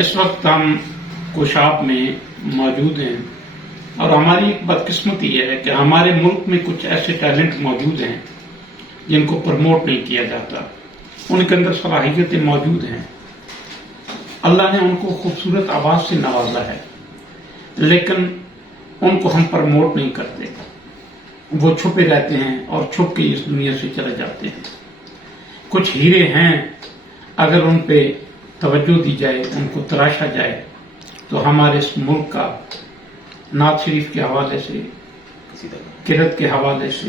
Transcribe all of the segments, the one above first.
اس وقت ہم کوشاب میں موجود ہیں اور ہماری ایک بدقسمتی یہ ہے کہ ہمارے ملک میں کچھ ایسے ٹیلنٹ موجود ہیں جن کو پروموٹ نہیں کیا جاتا. ان کے اندر صلاحیتیں موجود ہیں. اللہ نے ان کو خوبصورت آواز سے نوازا ہے لیکن ان کو ہم پروموٹ نہیں کرتے. وہ چھپے رہتے ہیں اور چھپ کے اس دنیا سے چلے جاتے ہیں. کچھ ہیرے ہیں اگر ان پہ توجہ دی جائے، ان کو تراشا جائے تو ہمارے اس ملک کا نعت شریف کے حوالے سے، قرت کے حوالے سے،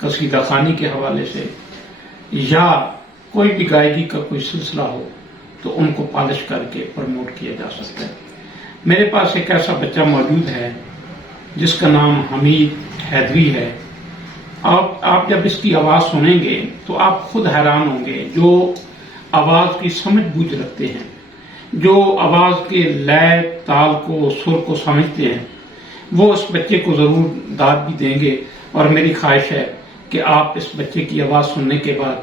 قصیدہ خوانی کے حوالے سے یا کوئی بھی گائیکی کا کوئی سلسلہ ہو تو ان کو پالش کر کے پروموٹ کیا جا سکتا ہے. میرے پاس ایک ایسا بچہ موجود ہے جس کا نام حمید حیدری ہے. آپ جب اس کی آواز سنیں گے تو آپ خود حیران ہوں گے. جو آواز کی سمجھ بوجھ رکھتے ہیں، جو آواز کے لے تال کو، سر کو سمجھتے ہیں، وہ اس بچے کو ضرور داد بھی دیں گے. اور میری خواہش ہے کہ آپ اس بچے کی آواز سننے کے بعد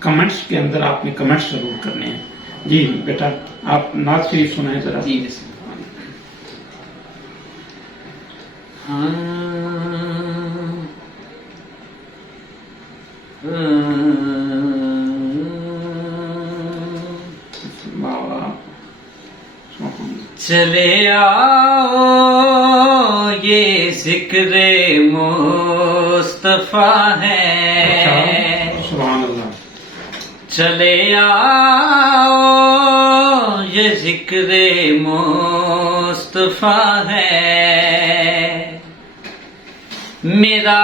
کمنٹس کے اندر آپ نے کمنٹس ضرور کرنے ہیں. جی بیٹا آپ نعت شریف سنائیں ذرا. جی چلے آؤ یہ ذکر مصطفیٰ ہے، سبحان اللہ. چلے آؤ یہ ذکر مصطفیٰ ہے، میرا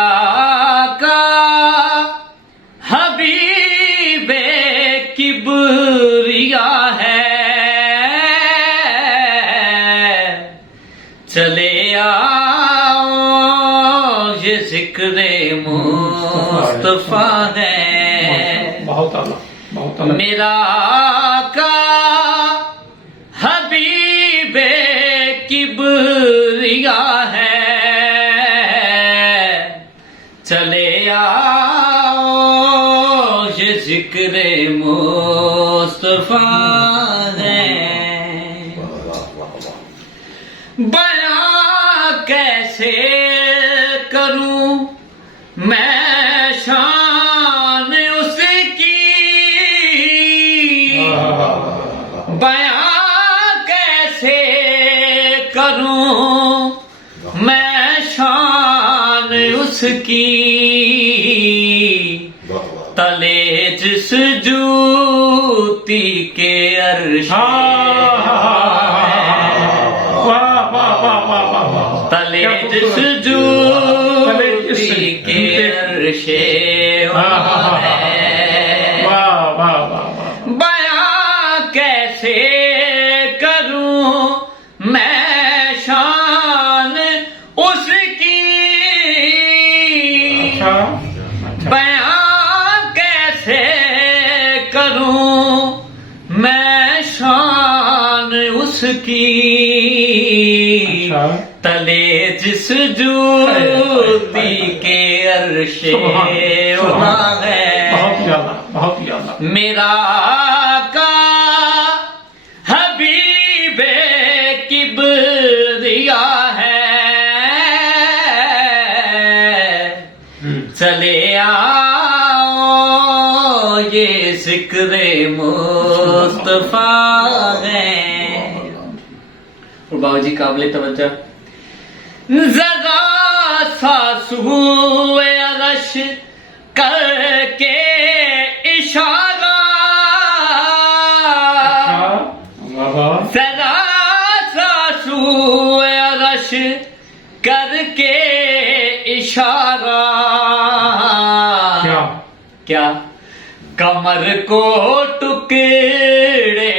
آقا حبیب کبریا ہے. چلے آؤ یہ ذکر مصطفیٰ ہے، بہت اعلیٰ، بہت اعلیٰ. میرا آقا حبیب کبریا ہے. چلے آؤ یہ ذکر مصطفیٰ ہے. بیان کیسے کروں میں شان اس کی، بیان کیسے کروں میں شان اس کی، تلے جس جوتی کے عرش تلے جس جوتی کے عرش بیان کیسے کروں میں شان اس کی، بیان کیسے کروں میں شان اس کی، تلے جس جوتی کے عرش وہاں ہے. میرا آقا حبیب کبریا ہے. چلے آؤ یہ ذکر مصطفیٰ ہے. اور بابا جی قابل توجہ، ذرا سا سوئے عرش کر کے اشارہ، ذرا سا سوئے عرش کر کے اشارہ، کیا کمر کو ٹکڑے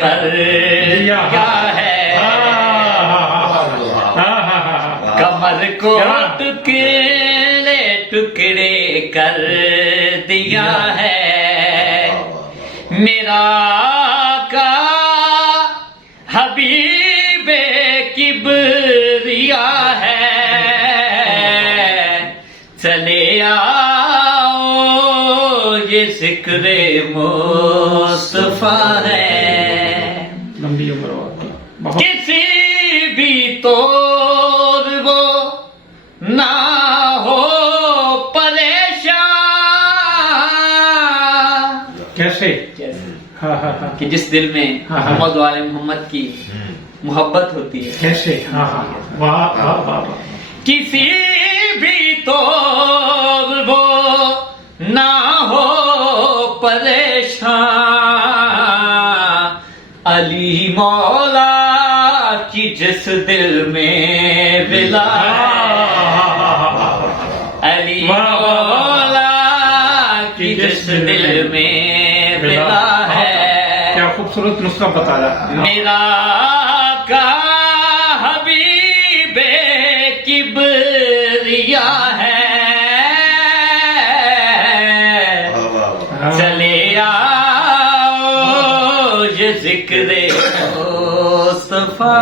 کر دیا ہے، کمر کو ٹکڑے ٹکڑے کر دیا ہے. میرا آقا حبیب کبریا ہے. چلے آؤ یہ ذکر مصطفیٰ ہے. لمبی عمر واقعی بہت کسی بھی طور وہ نہ ہو پریشان. کیسے ہاں ہاں ہاں کہ جس دل میں ہاں. محمد وال محمد کی محبت ہوتی ہے، کیسے ہاں ہاں واہ واہ واہ واہ. کسی بھی طور وہ نہ ہو پریشان. علی مولا کی جس دل میں ولا ہے، علی مولا کی جس دل میں ولا ہے، کیا خوبصورت نسخہ بتایا. میرا کا حبیب کبریا ہے. چلے آؤ یہ ذکر مصطفیٰ